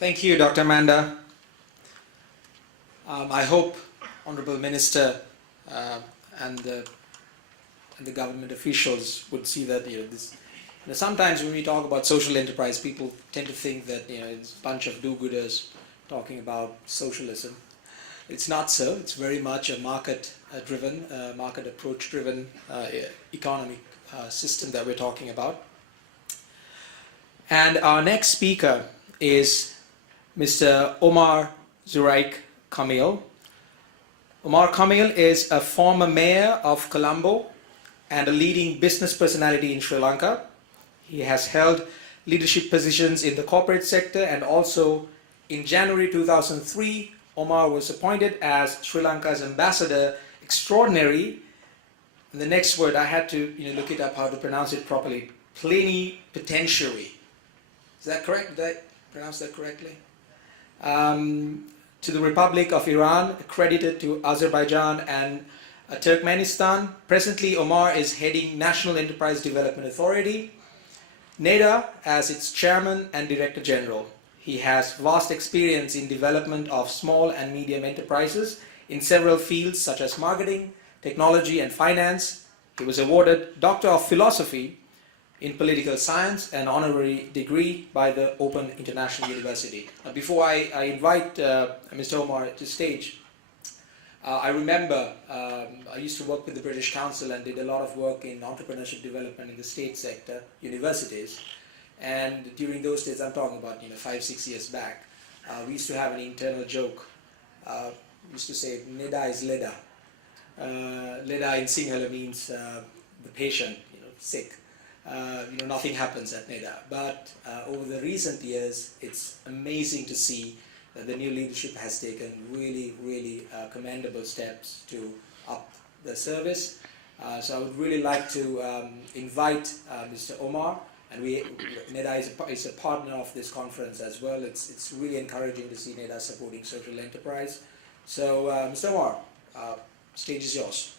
Thank you, Dr. Amanda. I hope Honorable Minister and the government officials would see that sometimes when we talk about social enterprise, people tend to think that it's a bunch of do-gooders talking about socialism. It's not so. It's very much a market-driven, market approach-driven economic system that we're talking about. And our next speaker is Mr. Omar Zuraik Kamil. Omar Kamil is a former mayor of Colombo and a leading business personality in Sri Lanka. He has held leadership positions in the corporate sector, and also in January 2003, Omar was appointed as Sri Lanka's ambassador extraordinary. And the next word, I had to look it up how to pronounce it properly, plenipotentiary. Is that correct? Did I pronounce that correctly? To the Republic of Iran, accredited to Azerbaijan and Turkmenistan. Presently, Omar is heading National Enterprise Development Authority, NEDA, as its chairman and director general. He has vast experience in development of small and medium enterprises in several fields such as marketing, technology and finance. He was awarded Doctor of Philosophy in Political Science, an honorary degree by the Open International University. Before I invite Mr. Omar to stage, I remember I used to work with the British Council and did a lot of work in entrepreneurship development in the state sector, universities. And during those days, I'm talking about 5-6 years back, we used to have an internal joke. We used to say, "Neda is Leda." Leda in Sinhala means the patient, sick. Nothing happens at NEDA. But over the recent years, it's amazing to see that the new leadership has taken really, really commendable steps to up the service. So I would really like to invite Mr. Omar, and NEDA is a partner of this conference as well. It's really encouraging to see NEDA supporting social enterprise. So Mr. Omar, stage is yours.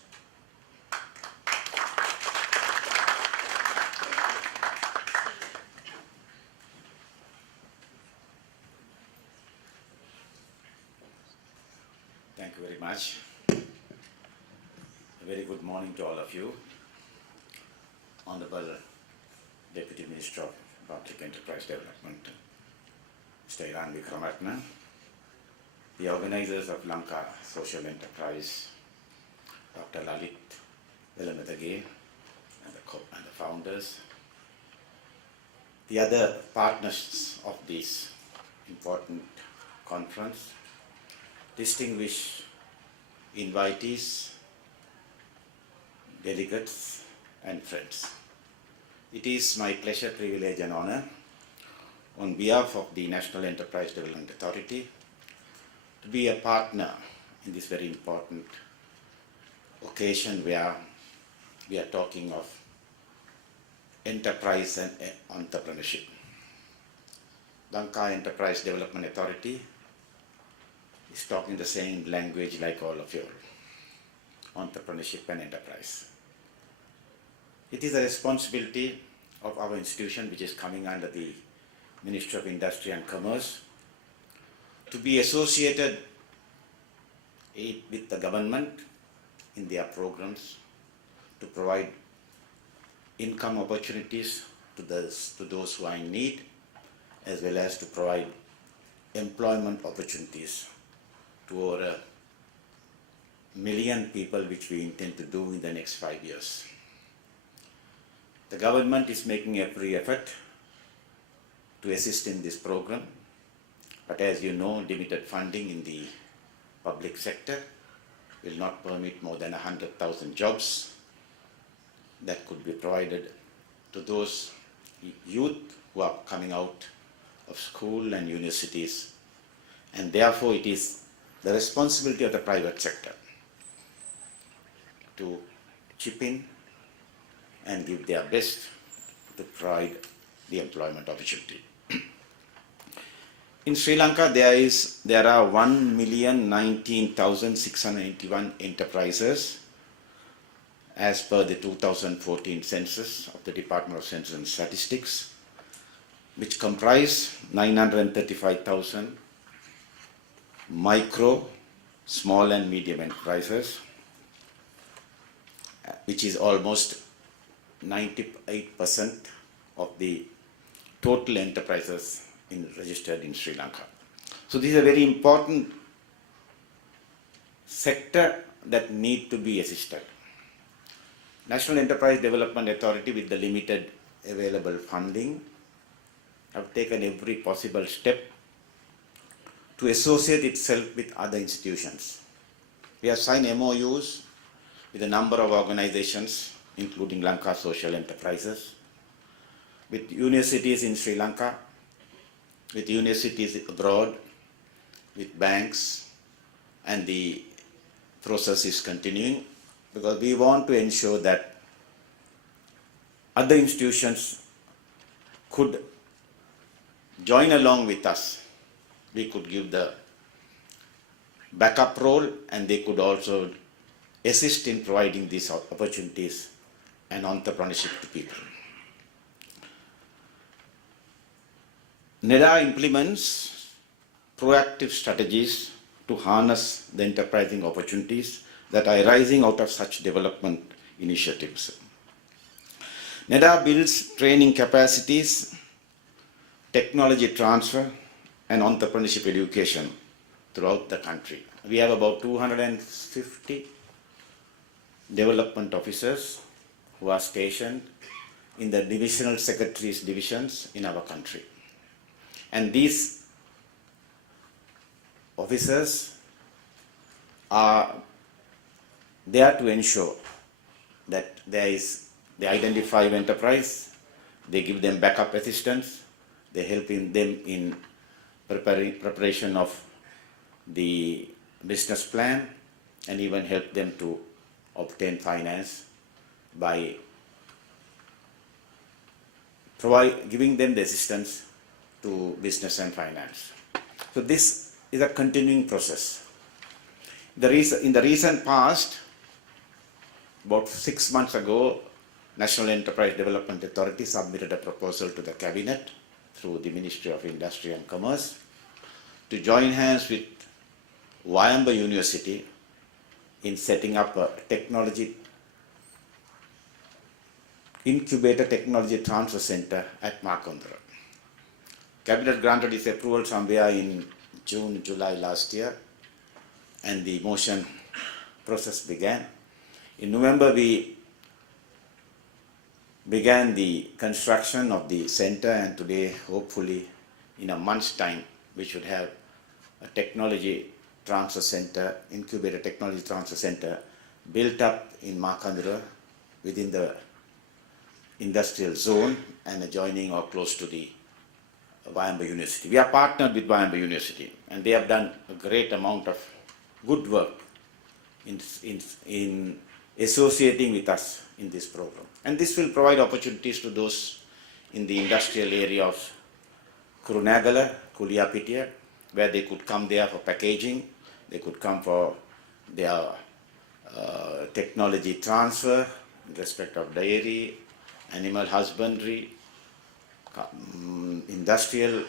Thank you very much. A very good morning to all of you. Honorable Deputy Minister of Public Enterprise Development, Mr. Eran Wickramaratne, the organizers of Lanka Social Enterprise, Dr. Lalith, Welamedage, and the founders, the other partners of this important conference, distinguished invitees, delegates, and friends. It is my pleasure, privilege, and honor on behalf of the National Enterprise Development Authority to be a partner in this very important occasion where we are talking of enterprise and entrepreneurship. Lanka Enterprise Development Authority is talking the same language like all of you, entrepreneurship and enterprise. It is a responsibility of our institution, which is coming under the Ministry of Industry and Commerce, to be associated with the government in their programs, to provide income opportunities to those who are in need, as well as to provide employment opportunities to over 1 million people, which we intend to do in the next 5 years. The government is making every effort to assist in this program, but as you know, limited funding in the public sector will not permit more than 100,000 jobs that could be provided to those youth who are coming out of school and universities, and therefore it is the responsibility of the private sector to chip in and give their best to provide the employment opportunity. In Sri Lanka, there are 1,019,681 enterprises as per the 2014 census of the Department of Census and Statistics, which comprise 935,000 micro, small and medium enterprises, which is almost 98% of the total enterprises registered in Sri Lanka. So this is a very important sector that need to be assisted. National Enterprise Development Authority, with the limited available funding, have taken every possible step to associate itself with other institutions. We have signed MOUs with a number of organizations, including Lanka Social Enterprises, with universities in Sri Lanka, with universities abroad, with banks, and the process is continuing because we want to ensure that other institutions could join along with us. We could give the backup role and they could also assist in providing these opportunities and entrepreneurship to people. NEDA implements proactive strategies to harness the enterprising opportunities that are arising out of such development initiatives. NEDA builds training capacities, technology transfer, and entrepreneurship education throughout the country. We have about 250 development officers who are stationed in the divisional secretaries divisions in our country. And these officers are there to ensure that they identify enterprise, they give them backup assistance, they help them in preparation of the business plan, and even help them to obtain finance by giving them the assistance to business and finance. So this is a continuing process. In the recent past, about 6 months ago, National Enterprise Development Authority submitted a proposal to the Cabinet through the Ministry of Industry and Commerce to join hands with Wickramaratne University in setting up a incubator technology transfer center at Makandra. Cabinet granted its approval somewhere in June, July last year, and the motion process began. In November, we began the construction of the center, and today, hopefully, in a month's time, we should have a technology transfer center, incubator technology transfer center, built up in Makandra within the industrial zone and adjoining or close to the Wickramaratne University. We are partnered with Wickramaratne University, and they have done a great amount of good work in associating with us in this program. And this will provide opportunities to those in the industrial area of Kurunegala, Kuliapitiya, where they could come there for packaging, they could come for their technology transfer in respect of dairy, animal husbandry, industrial,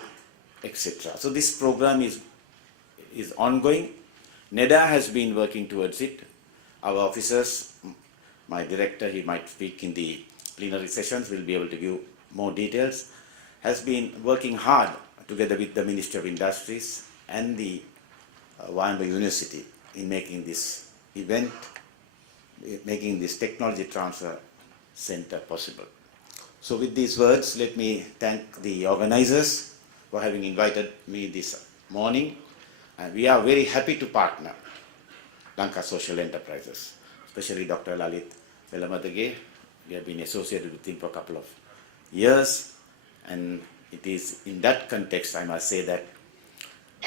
etc. So this program is ongoing. NEDA has been working towards it. Our officers, my director, he might speak in the plenary sessions, will be able to give more details, has been working hard together with the Ministry of Industries and the Wickramaratne University in making this event, making this technology transfer center possible. So with these words, let me thank the organizers for having invited me this morning. And we are very happy to partner Lanka Social Enterprises, especially Dr. Lalith Welamedage. We have been associated with him for a couple of years, and it is in that context I must say that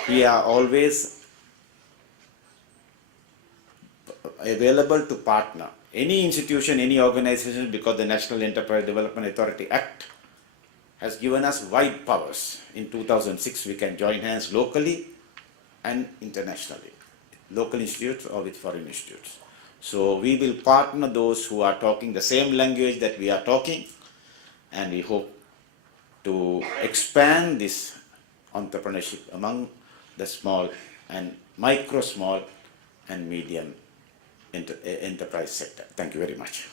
we are always available to partner any institution, any organization, because the National Enterprise Development Authority Act has given us wide powers. In 2006, we can join hands locally and internationally, local institutes or with foreign institutes. So we will partner those who are talking the same language that we are talking, and we hope to expand this entrepreneurship among the small and micro, small and medium enterprise sector. Thank you very much.